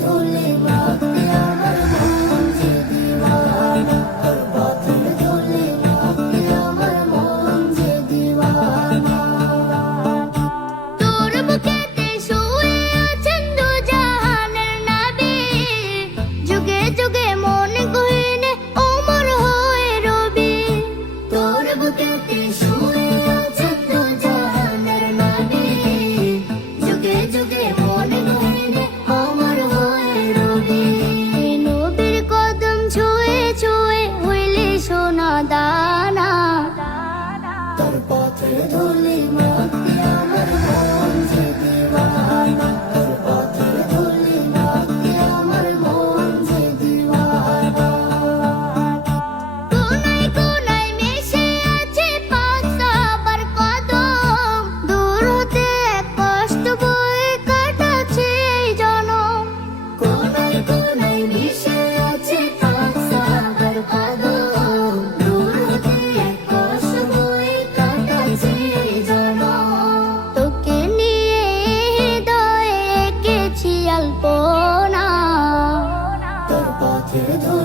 ধুলি মাটি আমার মন যে দিওয়ানা ধুলি মা 别等